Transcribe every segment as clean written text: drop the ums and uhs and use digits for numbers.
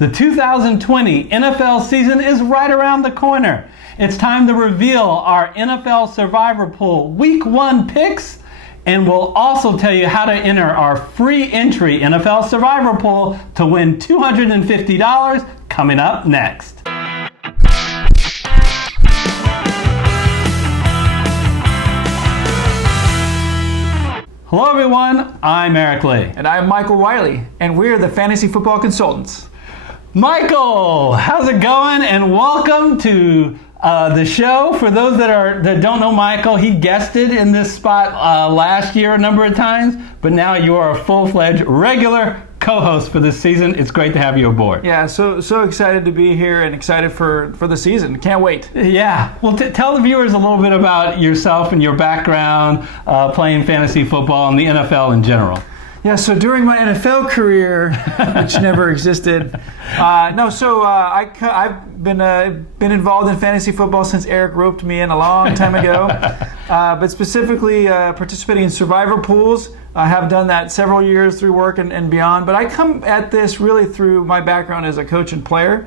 The 2020 NFL season is right around the corner. It's time to reveal our NFL Survivor Pool Week 1 picks, and we'll also tell you how to enter our free entry NFL Survivor Pool to win $250 coming up next. Hello everyone, I'm Eric Lee. And I'm Michael Wiley, and we're the Fantasy Football Consultants. Michael, how's it going? And welcome to the show. For those that don't know Michael, he guested in this spot last year a number of times, but now you are a full-fledged regular co-host for this season. It's great to have you aboard. Yeah, so excited to be here and excited for the season. Can't wait. Yeah. Well, tell the viewers a little bit about yourself and your background playing fantasy football and the NFL in general. Yeah, so during my NFL career, which never existed, I've been involved in fantasy football since Eric roped me in a long time ago, but specifically participating in survivor pools. I have done that several years through work and beyond, but I come at this really through my background as a coach and player,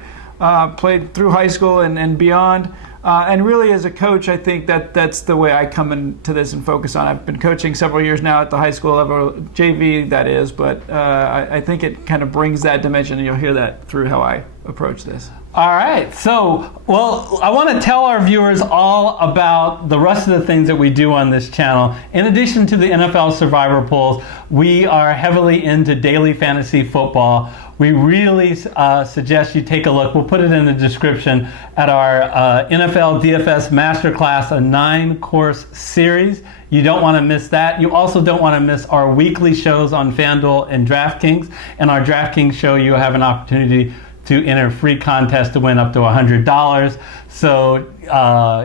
played through high school and beyond. And really, as a coach, I think that's the way I come into this and focus on. I've been coaching several years now at the high school level, JV that is, but I think it kind of brings that dimension, and you'll hear that through how I approach this. All right. So, I want to tell our viewers all about the rest of the things that we do on this channel. In addition to the NFL Survivor Pools, we are heavily into daily fantasy football. We really suggest you take a look. We'll put it in the description at our NFL DFS Masterclass, a 9-course series. You don't want to miss that. You also don't want to miss our weekly shows on FanDuel and DraftKings. And our DraftKings show, you have an opportunity to enter a free contest to win up to $100. So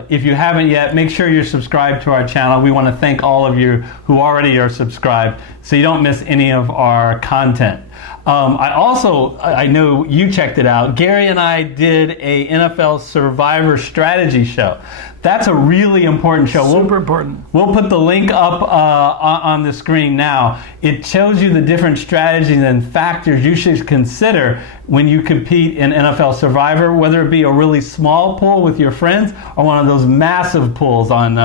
if you haven't yet, make sure you're subscribed to our channel. We want to thank all of you who already are subscribed so you don't miss any of our content. I know you checked it out. Gary and I did a NFL Survivor strategy show. That's a really important show. Super important. We'll put the link up on the screen now. It shows you the different strategies and factors you should consider when you compete in NFL Survivor, whether it be a really small pool with your friends or one of those massive pools on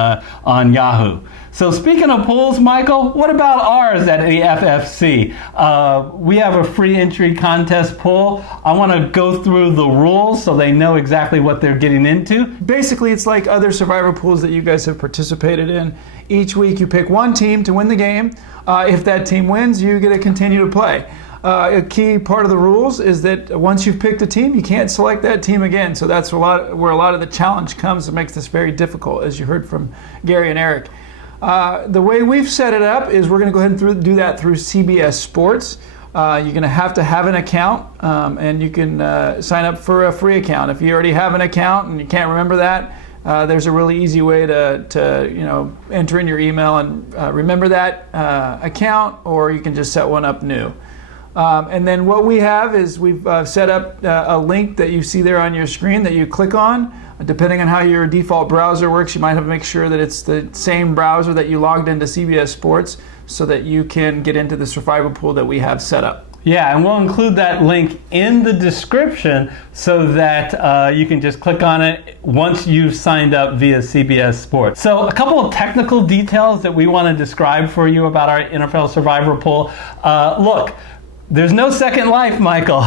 Yahoo. So speaking of pools, Michael, what about ours at the FFC? We have a free entry contest pool. I want to go through the rules so they know exactly what they're getting into. Basically, it's like other survivor pools that you guys have participated in. Each week you pick one team to win the game. If that team wins, you get to continue to play. A key part of the rules is that once you've picked a team, you can't select that team again. So that's where a lot of the challenge comes. It makes this very difficult, as you heard from Gary and Eric. The way we've set it up is we're going to go ahead and do that through CBS Sports. You're going to have an account, and you can sign up for a free account. If you already have an account and you can't remember that, there's a really easy way to enter in your email and remember that account, or you can just set one up new. And then what we have is we've set up a link that you see there on your screen that you click on. Depending on how your default browser works, you might have to make sure that it's the same browser that you logged into CBS Sports so that you can get into the survivor pool that we have set up. Yeah, and we'll include that link in the description so that you can just click on it once you've signed up via CBS Sports. So a couple of technical details that we want to describe for you about our NFL Survivor Pool. Look, there's no second life, Michael.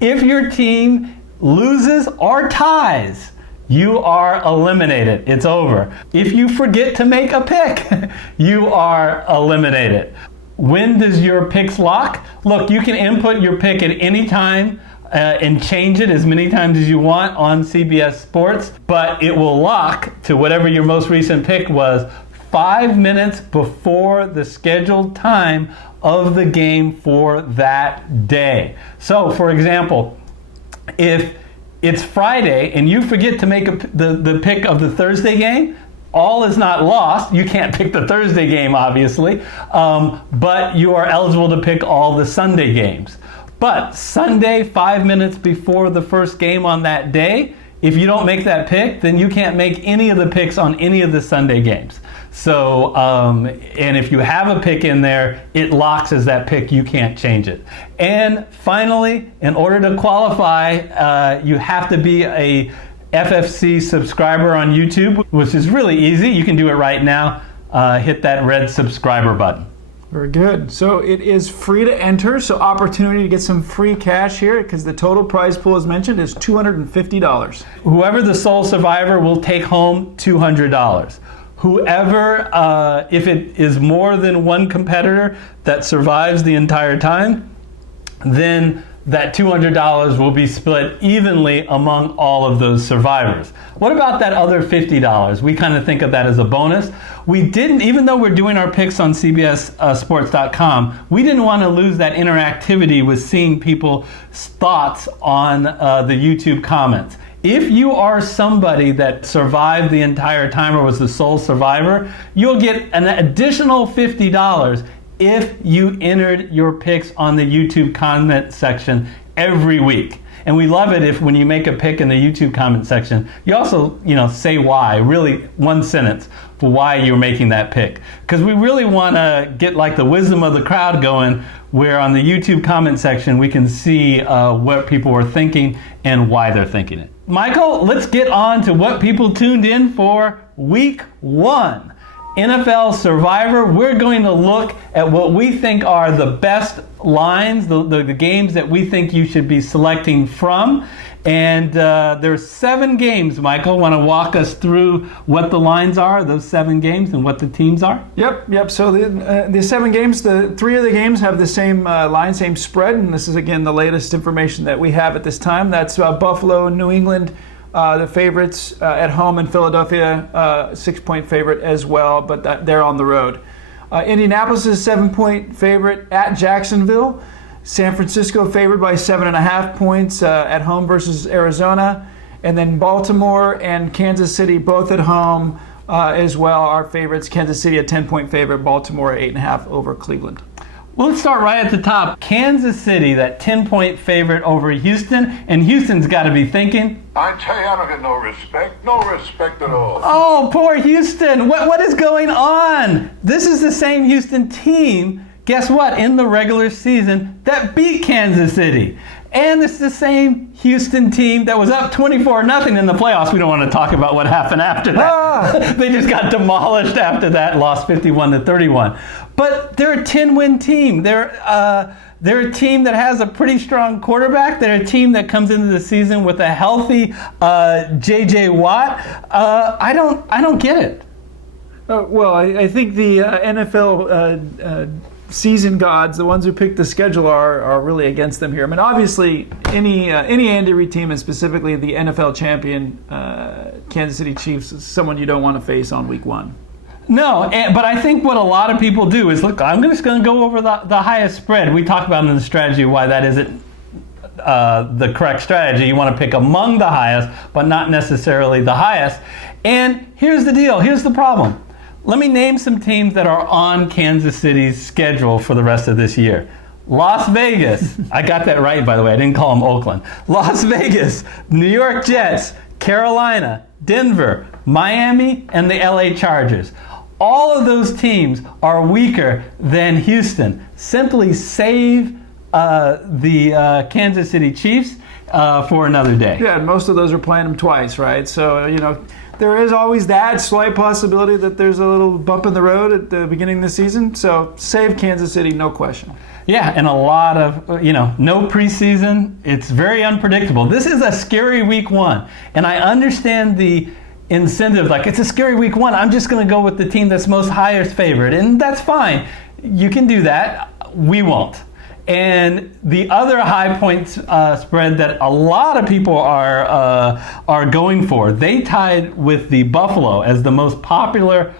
If your team loses or ties, you are eliminated. It's over. If you forget to make a pick, you are eliminated. When does your picks lock? Look, you can input your pick at any time and change it as many times as you want on CBS Sports, but it will lock to whatever your most recent pick was 5 minutes before the scheduled time of the game for that day. So, for example, if it's Friday and you forget to make the pick of the Thursday game, all is not lost. You can't pick the Thursday game, obviously, but you are eligible to pick all the Sunday games. But Sunday, 5 minutes before the first game on that day, if you don't make that pick, then you can't make any of the picks on any of the Sunday games. So, and if you have a pick in there, it locks as that pick. You can't change it. And finally, in order to qualify, you have to be a FFC subscriber on YouTube, which is really easy. You can do it right now. Hit that red subscriber button. Very good. So it is free to enter, so opportunity to get some free cash here, because the total prize pool, as mentioned, is $250. Whoever the sole survivor will take home $200. Whoever, if it is more than one competitor that survives the entire time, then that $200 will be split evenly among all of those survivors. What about that other $50? We kind of think of that as a bonus. We didn't, even though we're doing our picks on CBSSports.com, we didn't want to lose that interactivity with seeing people's thoughts on the YouTube comments. If you are somebody that survived the entire time or was the sole survivor, you'll get an additional $50 if you entered your picks on the YouTube comment section every week. And we love it if when you make a pick in the YouTube comment section, you also, say why, really one sentence for why you're making that pick. Because we really want to get like the wisdom of the crowd going, where on the YouTube comment section we can see what people are thinking and why they're thinking it. Michael, let's get on to what people tuned in for week 1. NFL Survivor. We're going to look at what we think are the best lines, the games that we think you should be selecting from. And there's 7 games, Michael. Want to walk us through what the lines are, those 7 games, and what the teams are? Yep. So the 7 games, the 3 of the games have the same line, same spread. And this is, again, the latest information that we have at this time. That's Buffalo, New England, the favorites at home, in Philadelphia, 6-point favorite as well, but they're on the road. Indianapolis is 7-point favorite at Jacksonville. San Francisco favored by 7.5 points at home versus Arizona. And then Baltimore and Kansas City both at home as well are favorites. Kansas City a 10-point favorite, Baltimore 8.5 over Cleveland. Well, let's start right at the top. Kansas City, that 10-point favorite over Houston, and Houston's got to be thinking, I tell you, I don't get no respect at all. oh, poor Houston, what is going on? This is the same Houston team, guess what, in the regular season that beat Kansas City. And it's the same Houston team that was up 24-0 in the playoffs. We don't want to talk about what happened after that. They just got demolished after that, lost 51-31. But they're a 10-win team. They're a team that has a pretty strong quarterback. They're a team that comes into the season with a healthy J.J. Watt. I don't get it. Well, I think the NFL season gods, the ones who pick the schedule, are really against them here. I mean, obviously, any Andy Reid team, and specifically the NFL champion Kansas City Chiefs, is someone you don't want to face on week 1. No, but I think what a lot of people do is, look, I'm just going to go over the highest spread. We talked about in the strategy why that isn't the correct strategy. You want to pick among the highest, but not necessarily the highest. And here's the deal. Here's the problem. Let me name some teams that are on Kansas City's schedule for the rest of this year. Las Vegas. I got that right, by the way. I didn't call them Oakland. Las Vegas, New York Jets, Carolina, Denver, Miami, and the LA Chargers. All of those teams are weaker than Houston. Simply save the Kansas City Chiefs for another day. Yeah, and most of those are playing them twice, right? So, there is always that slight possibility that there's a little bump in the road at the beginning of the season. So save Kansas City, no question. Yeah, and a lot of, no preseason. It's very unpredictable. This is a scary week 1. And I understand the incentive, like it's a scary week 1. I'm just going to go with the team that's most highest favorite. And that's fine. You can do that. We won't. And the other high point spread that a lot of people are going for, they tied with the Buffalo as the most popular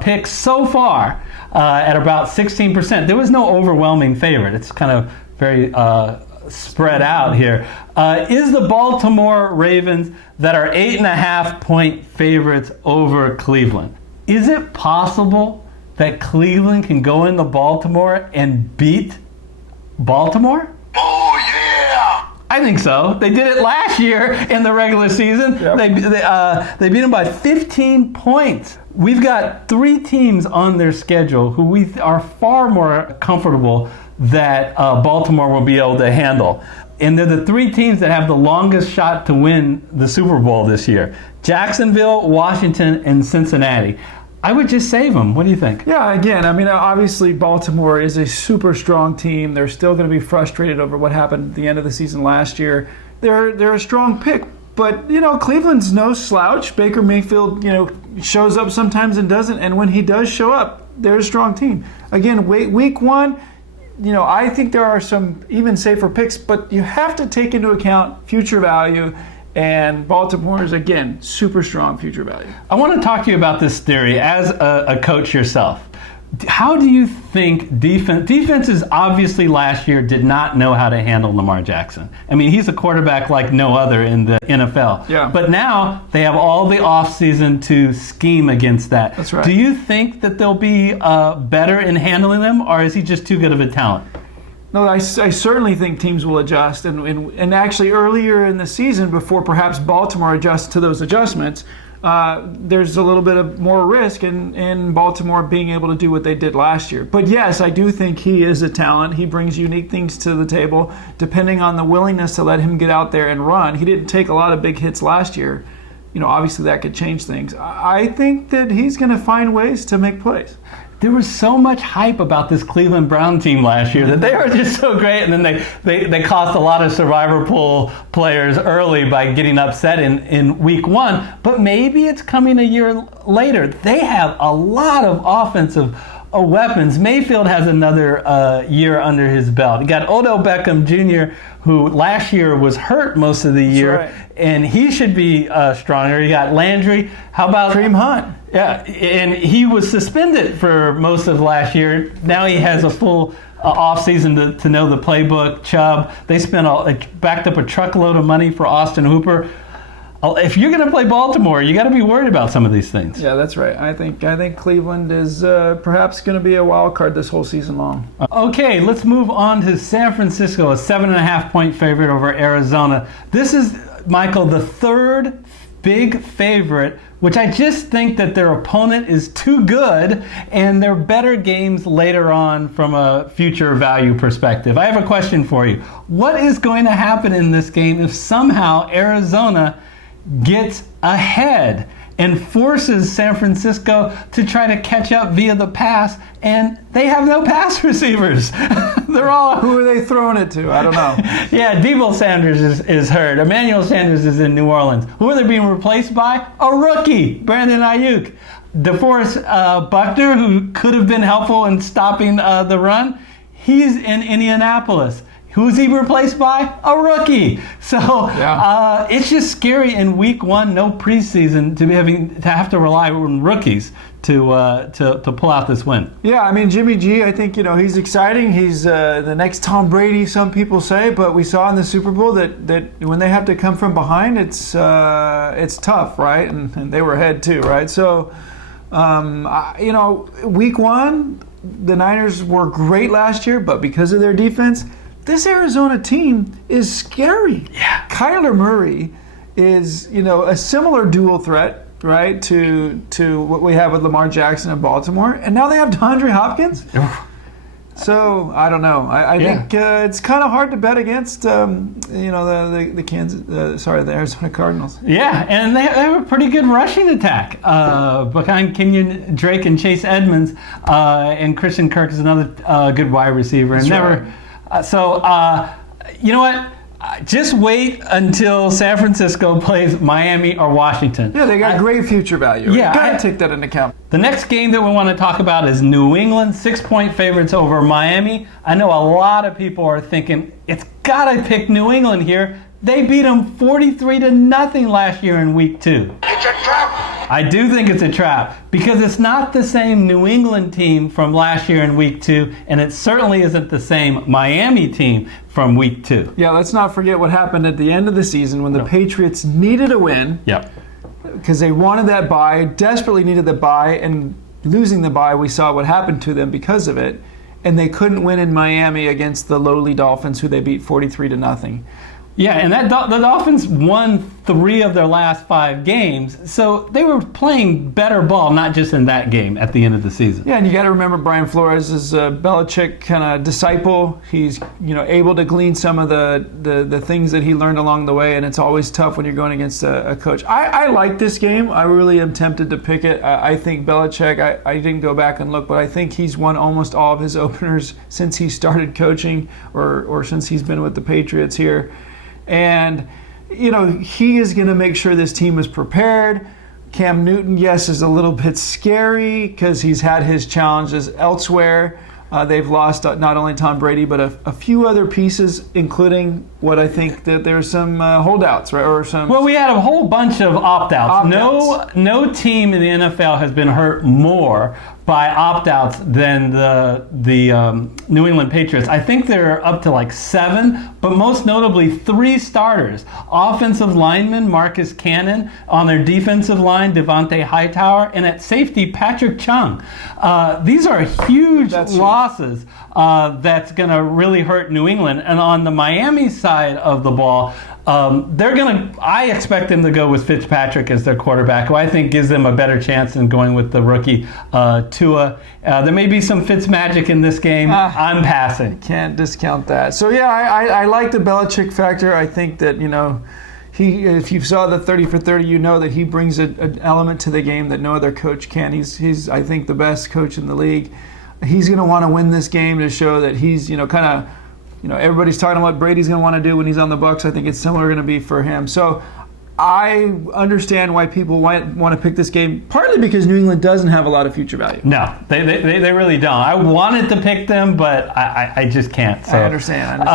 pick so far at about 16%. There was no overwhelming favorite. It's kind of very spread out here. Is the Baltimore Ravens that are 8.5-point favorites over Cleveland. Is it possible that Cleveland can go into Baltimore and beat Baltimore? Oh, yeah! I think so. They did it last year in the regular season. Yep. They beat them by 15 points. We've got 3 teams on their schedule who we are far more comfortable that Baltimore will be able to handle. And they're the 3 teams that have the longest shot to win the Super Bowl this year. Jacksonville, Washington, and Cincinnati. I would just save them. What do you think? Yeah, again, I mean, obviously Baltimore is a super strong team. They're still going to be frustrated over what happened at the end of the season last year. They're a strong pick, but, Cleveland's no slouch. Baker Mayfield, shows up sometimes and doesn't, and when he does show up, they're a strong team. Again, week 1, I think there are some even safer picks, but you have to take into account future value, and Baltimore is, again, super strong future value. I want to talk to you about this theory as a coach yourself. How do you think defenses obviously last year did not know how to handle Lamar Jackson? I mean, he's a quarterback like no other in the NFL. Yeah. But now they have all the offseason to scheme against that. That's right. Do you think that they'll be better in handling them, or is he just too good of a talent? No, I certainly think teams will adjust. And actually earlier in the season, before perhaps Baltimore adjusts to those adjustments, there's a little bit of more risk in Baltimore being able to do what they did last year. But yes, I do think he is a talent. He brings unique things to the table, depending on the willingness to let him get out there and run. He didn't take a lot of big hits last year. Obviously that could change things. I think that he's going to find ways to make plays. There was so much hype about this Cleveland Brown team last year that they were just so great, and then they cost a lot of Survivor Pool players early by getting upset in week 1. But maybe it's coming a year later. They have a lot of offensive weapons. Mayfield has another year under his belt. You got Odell Beckham Jr., who last year was hurt most of the year, right. And he should be stronger. You got Landry. How about Kareem Hunt? Yeah, and he was suspended for most of last year. Now he has a full offseason to know the playbook. Chubb, they backed up a truckload of money for Austin Hooper. If you're going to play Baltimore, you got to be worried about some of these things. Yeah, that's right. I think Cleveland is perhaps going to be a wild card this whole season long. Okay, let's move on to San Francisco, a 7.5-point favorite over Arizona. This is, Michael, the 3rd big favorite, which I just think that their opponent is too good, and they're better games later on from a future value perspective. I have a question for you. What is going to happen in this game if somehow Arizona gets ahead and forces San Francisco to try to catch up via the pass, and they have no pass receivers? They're all... Who are they throwing it to? I don't know. Yeah, Deebo Sanders is hurt. Emmanuel Sanders is in New Orleans. Who are they being replaced by? A rookie, Brandon Ayuk. DeForest Buckner, who could have been helpful in stopping the run, he's in Indianapolis. Who's he replaced by? A rookie. So it's just scary in week 1, no preseason, to have to rely on rookies to pull out this win. Yeah, I mean, Jimmy G, I think, he's exciting. He's the next Tom Brady, some people say, but we saw in the Super Bowl that when they have to come from behind, it's tough, right? And they were ahead too, right? So, week 1, the Niners were great last year, but because of their defense, this Arizona team is scary. Yeah. Kyler Murray is, a similar dual threat, right, to what we have with Lamar Jackson in Baltimore, and now they have DeAndre Hopkins. So I don't know. I think it's kind of hard to bet against, the Arizona Cardinals. Yeah, and they have a pretty good rushing attack behind Kenyon Drake and Chase Edmonds, and Christian Kirk is another good wide receiver. And you know what? Just wait until San Francisco plays Miami or Washington. Yeah, they got great future value. Yeah, got to take that into account. The next game that we want to talk about is New England, 6-point favorites over Miami. I know a lot of people are thinking, it's got to pick New England here. They beat them 43-0 last year in week 2. It's a trap. I do think it's a trap because it's not the same New England team from last year in week 2, and it certainly isn't the same Miami team from week 2. Yeah, let's not forget what happened at the end of the season when the Patriots needed a win. Yep. Because they wanted that bye, desperately needed the bye, and losing the bye, we saw what happened to them because of it. And they couldn't win in Miami against the lowly Dolphins, who they beat 43-0. Yeah, and the Dolphins won 3 of their last 5 games, so they were playing better ball, not just in that game at the end of the season. Yeah, and you got to remember Brian Flores is a Belichick kind of disciple. He's able to glean some of the things that he learned along the way, and it's always tough when you're going against a coach. I like this game. I really am tempted to pick it. I think Belichick, I didn't go back and look, but I think he's won almost all of his openers since he started coaching or since he's been with the Patriots here. And, he is going to make sure this team is prepared. Cam Newton, yes, is a little bit scary because he's had his challenges elsewhere. They've lost not only Tom Brady, but a few other pieces, including what I think that there's some holdouts, right? Or some. Well, we had a whole bunch of opt-outs. No team in the NFL has been hurt more by opt-outs than the New England Patriots. I think they're up to like 7, but most notably 3 starters. Offensive lineman Marcus Cannon, on their defensive line Devontae Hightower, and at safety Patrick Chung. These are huge losses that's going to really hurt New England. And on the Miami side of the ball, I expect them to go with Fitzpatrick as their quarterback, who I think gives them a better chance than going with the rookie Tua. There may be some Fitz magic in this game. I'm passing. Can't discount that. So yeah, I like the Belichick factor. I think that if you saw the 30 for 30, you know that he brings an element to the game that no other coach can. He's I think the best coach in the league. He's going to want to win this game to show that he's everybody's talking about what Brady's going to want to do when he's on the Bucs. I think it's similar going to be for him. So I understand why people want to pick this game, partly because New England doesn't have a lot of future value. No, they really don't. I wanted to pick them, but I just can't. So. I understand.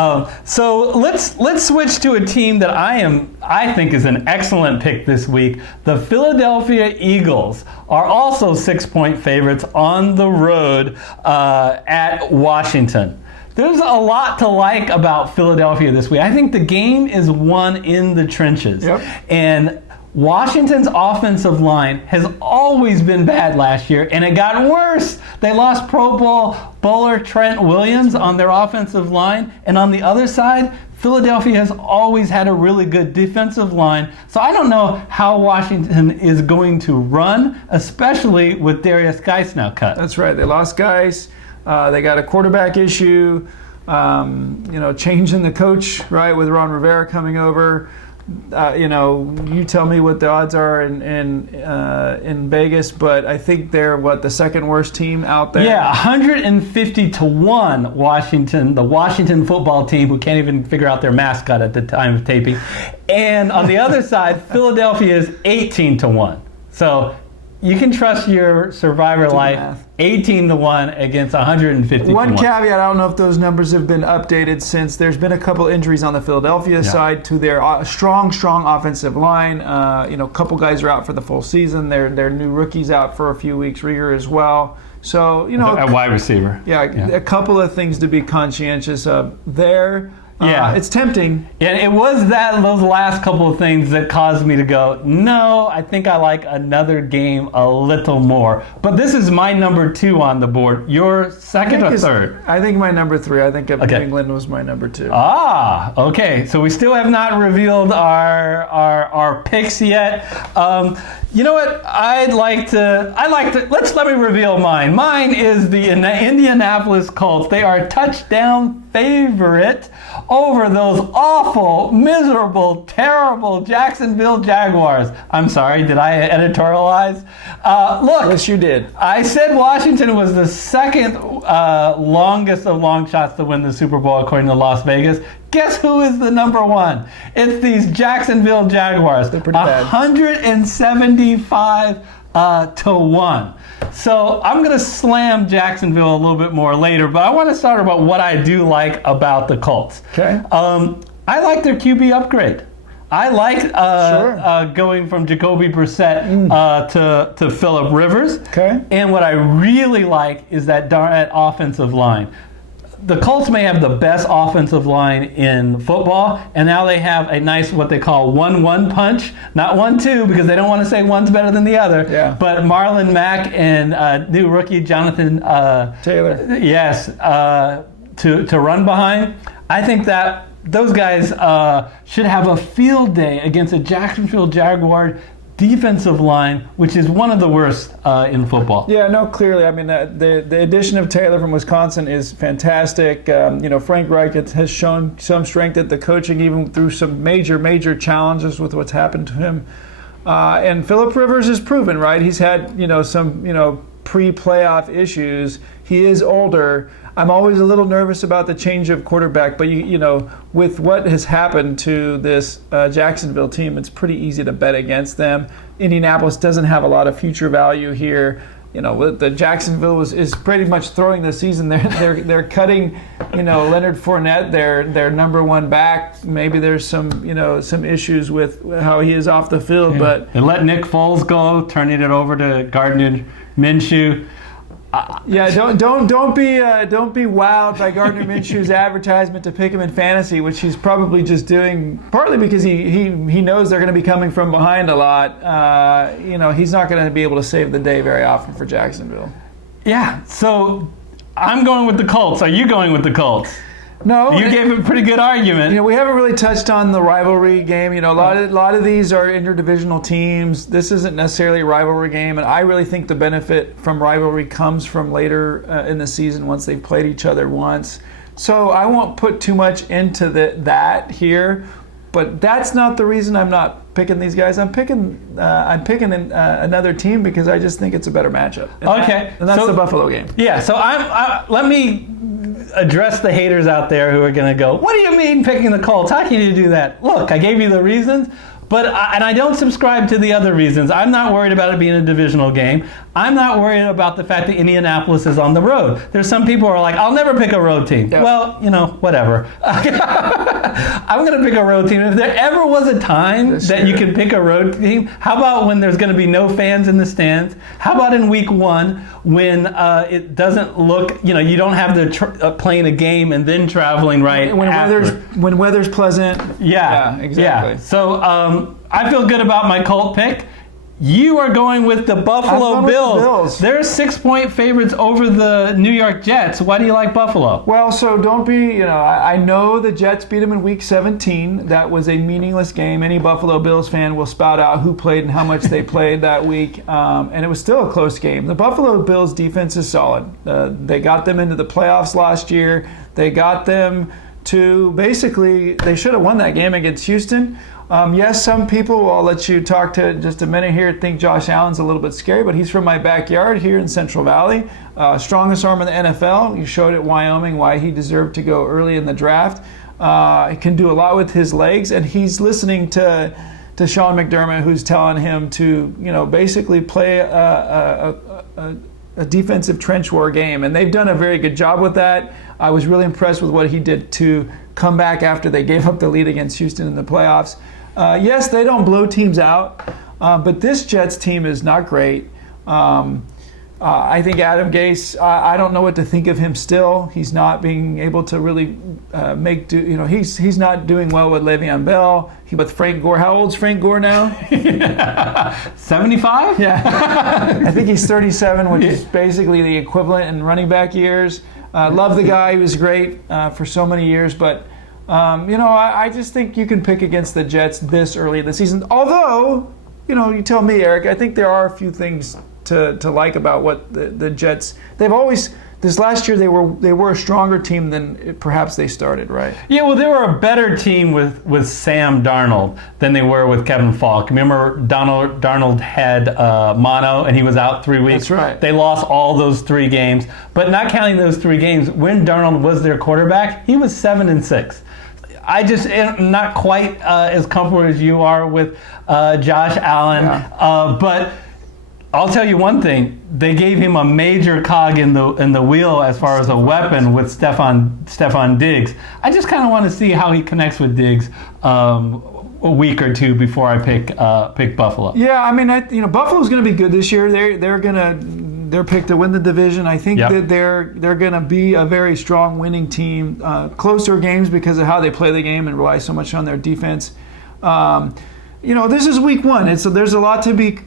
So let's switch to a team that I think is an excellent pick this week. The Philadelphia Eagles are also 6-point favorites on the road at Washington. There's a lot to like about Philadelphia this week. I think the game is won in the trenches. Yep. And Washington's offensive line has always been bad last year, and it got worse. They lost Pro Bowl bowler Trent Williams on their offensive line. And on the other side, Philadelphia has always had a really good defensive line. So I don't know how Washington is going to run, especially with Darius Geis now cut. That's right. They lost Geis. They got a quarterback issue, changing the coach, right, with Ron Rivera coming over. You tell me what the odds are in Vegas, but I think they're the second worst team out there. Yeah, 150-1 Washington, the Washington football team, who can't even figure out their mascot at the time of taping. And on the other side, Philadelphia is 18-1. So you can trust your Survivor life 18-1 against 150-1. One caveat, I don't know if those numbers have been updated since there's been a couple injuries on the Philadelphia side to their strong offensive line. A couple guys are out for the full season. Their new rookies out for a few weeks, Rieger as well. So, a wide receiver. Yeah, a couple of things to be conscientious of there. It's tempting. And it was those last couple of things that caused me to go, no, I think I like another game a little more. But this is my number 2 on the board. Your second or third? I think my number 3. I think New England was my number 2. Okay. So we still have not revealed our picks yet. You know what? Let me reveal mine. Mine is the Indianapolis Colts. They are a touchdown favorite over those awful, miserable, terrible Jacksonville Jaguars. I'm sorry, did I editorialize? Look. Yes, you did. I said Washington was the second longest of long shots to win the Super Bowl according to Las Vegas. Guess who is the number 1? It's these Jacksonville Jaguars. They're pretty bad. 175-1. So I'm going to slam Jacksonville a little bit more later, but I want to start about what I do like about the Colts. Okay. I like their QB upgrade. I like going from Jacoby Brissett to Phillip Rivers. Okay. And what I really like is that offensive line. The Colts may have the best offensive line in football, and now they have a nice, what they call 1-1 punch. Not 1-2, because they don't want to say one's better than the other. Yeah. But Marlon Mack and new rookie Jonathan Taylor. Yes, to run behind. I think that those guys should have a field day against a Jacksonville Jaguar defensive line, which is one of the worst in football. Yeah, no, clearly. I mean, the addition of Taylor from Wisconsin is fantastic. Frank Reich has shown some strength at the coaching, even through some major challenges with what's happened to him. And Phillip Rivers is proven, right? He's had, some, pre-playoff issues. He is older. I'm always a little nervous about the change of quarterback, but with what has happened to this Jacksonville team, it's pretty easy to bet against them. Indianapolis doesn't have a lot of future value here. The Jacksonville is pretty much throwing the season. They're cutting, Leonard Fournette, their number one back. Maybe there's some issues with how he is off the field, but and let Nick Foles go, turning it over to Gardner Minshew. Yeah, don't be wowed by Gardner Minshew's advertisement to pick him in fantasy, which he's probably just doing partly because he knows they're going to be coming from behind a lot. He's not going to be able to save the day very often for Jacksonville. Yeah, so I'm going with the Colts. Are you going with the Colts? No, you gave a pretty good argument. We haven't really touched on the rivalry game. A lot of these are interdivisional teams. This isn't necessarily a rivalry game, and I really think the benefit from rivalry comes from later in the season once they've played each other once. So I won't put too much into that here, but that's not the reason I'm not picking these guys. I'm picking another team because I just think it's a better matchup. And that's the Buffalo game. Yeah. So let me address the haters out there who are going to go, what do you mean picking the Colts? How can you do that? Look, I gave you the reasons, but I don't subscribe to the other reasons. I'm not worried about it being a divisional game. I'm not worried about the fact that Indianapolis is on the road. There's some people who are like, I'll never pick a road team. Yep. Well, whatever. I'm going to pick a road team. If there ever was a time that you can pick a road team, how about when there's going to be no fans in the stands? How about in week 1 when it doesn't look, you don't have the playing a game and then traveling when weather's pleasant. Yeah, exactly. Yeah. So I feel good about my Colt pick. You are going with the Buffalo Bills. They're 6-point favorites over the New York Jets. Why do you like Buffalo? Well, so don't be, I know the Jets beat them in Week 17. That was a meaningless game. Any Buffalo Bills fan will spout out who played and how much they played that week. And it was still a close game. The Buffalo Bills defense is solid. They got them into the playoffs last year. They got them to basically, they should have won that game against Houston. Yes, some people, I'll let you talk to just a minute here, think Josh Allen's a little bit scary, but he's from my backyard here in Central Valley. Strongest arm in the NFL. You showed at Wyoming why he deserved to go early in the draft. He can do a lot with his legs, and he's listening to Sean McDermott, who's telling him to, basically play a defensive trench war game, and they've done a very good job with that. I was really impressed with what he did to come back after they gave up the lead against Houston in the playoffs. Yes, they don't blow teams out, but this Jets team is not great. I think Adam Gase, I don't know what to think of him still. He's not being able to really he's not doing well with Le'Veon Bell. With Frank Gore. How old's Frank Gore now? 75? Yeah. I think he's 37, which is basically the equivalent in running back years. Love the guy. He was great for so many years, but I just think you can pick against the Jets this early in the season. Although, you tell me, Eric, I think there are a few things to like about what the Jets. They've always, this last year they were a stronger team than perhaps they started, right? Yeah, well, they were a better team with Sam Darnold than they were with Kevin Falk. Remember, Darnold had mono and he was out 3 weeks. That's right. They lost all those 3 games, but not counting those 3 games, when Darnold was their quarterback, he was 7-6. I just am not quite as comfortable as you are with Josh Allen, but I'll tell you one thing: they gave him a major cog in the wheel as far as a weapon with Stephon Diggs. I just kind of want to see how he connects with Diggs a week or two before I pick Buffalo. Yeah, I mean, Buffalo's going to be good this year. They're picked to win the division. I think that they're going to be a very strong winning team. Closer games because of how they play the game and rely so much on their defense. This is week 1, so there's a lot to be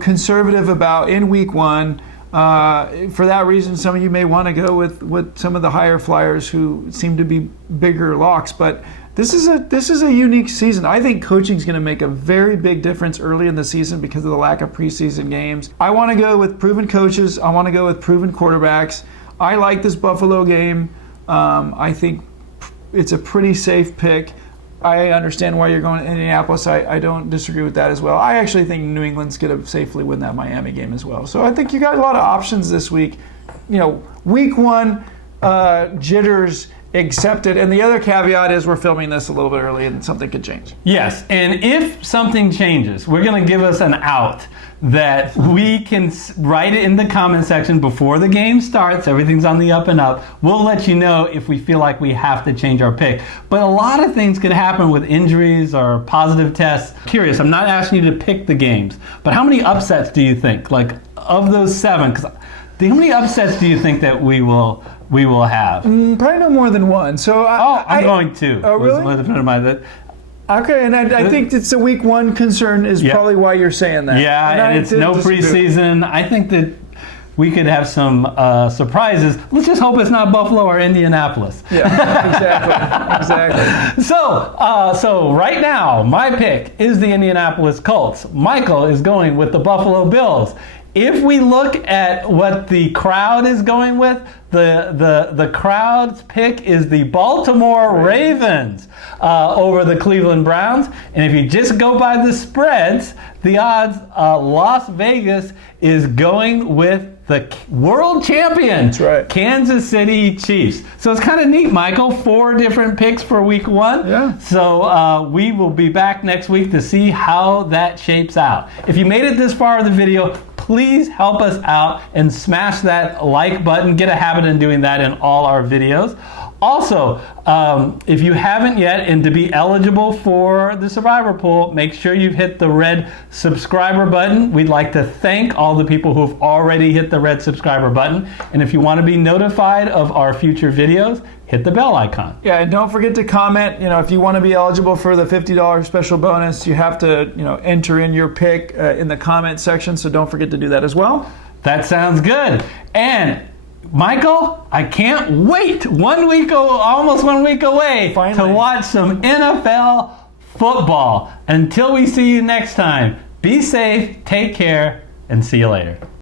conservative about in week 1. For that reason, some of you may want to go with some of the higher flyers who seem to be bigger locks. But This is a unique season. I think coaching is going to make a very big difference early in the season because of the lack of preseason games. I want to go with proven coaches. I want to go with proven quarterbacks. I like this Buffalo game. I think it's a pretty safe pick. I understand why you're going to Indianapolis. I don't disagree with that as well. I actually think New England's going to safely win that Miami game as well. So I think you got a lot of options this week. Week one, jitters accepted. And the other caveat is we're filming this a little bit early and something could change. Yes, and if something changes, we're going to give us an out that we can write it in the comment section before the game starts. Everything's on the up and up. We'll let you know if we feel like we have to change our pick. But a lot of things could happen with injuries or positive tests. Curious, I'm not asking you to pick the games, but how many upsets do you think? Like, of those 7, how many upsets do you think that we will have? Probably no more than one. So I'm going to. Oh, really? With a friend of mine that. Okay, and I think it's a week one concern is probably why you're saying that. Yeah, and it's no preseason. I think that we could have some surprises. Let's just hope it's not Buffalo or Indianapolis. Yeah, exactly. So right now, my pick is the Indianapolis Colts. Michael is going with the Buffalo Bills. If we look at what the crowd is going with, the crowd's pick is the Baltimore Ravens over the Cleveland Browns. And if you just go by the spreads, the odds, Las Vegas is going with the world champion, Kansas City Chiefs. So it's kind of neat, Michael. 4 different picks for week 1. Yeah. So we will be back next week to see how that shapes out. If you made it this far in the video, please help us out and smash that like button. Get a habit in doing that in all our videos. Also, if you haven't yet, and to be eligible for the Survivor Pool, make sure you've hit the red subscriber button. We'd like to thank all the people who've already hit the red subscriber button. And if you want to be notified of our future videos, hit the bell icon. Yeah, and don't forget to comment. If you want to be eligible for the $50 special bonus, you have to, enter in your pick in the comment section. So don't forget to do that as well. That sounds good. And Michael, I can't wait. Almost 1 week away Finally. to watch some NFL football. Until we see you next time, be safe, take care, and see you later.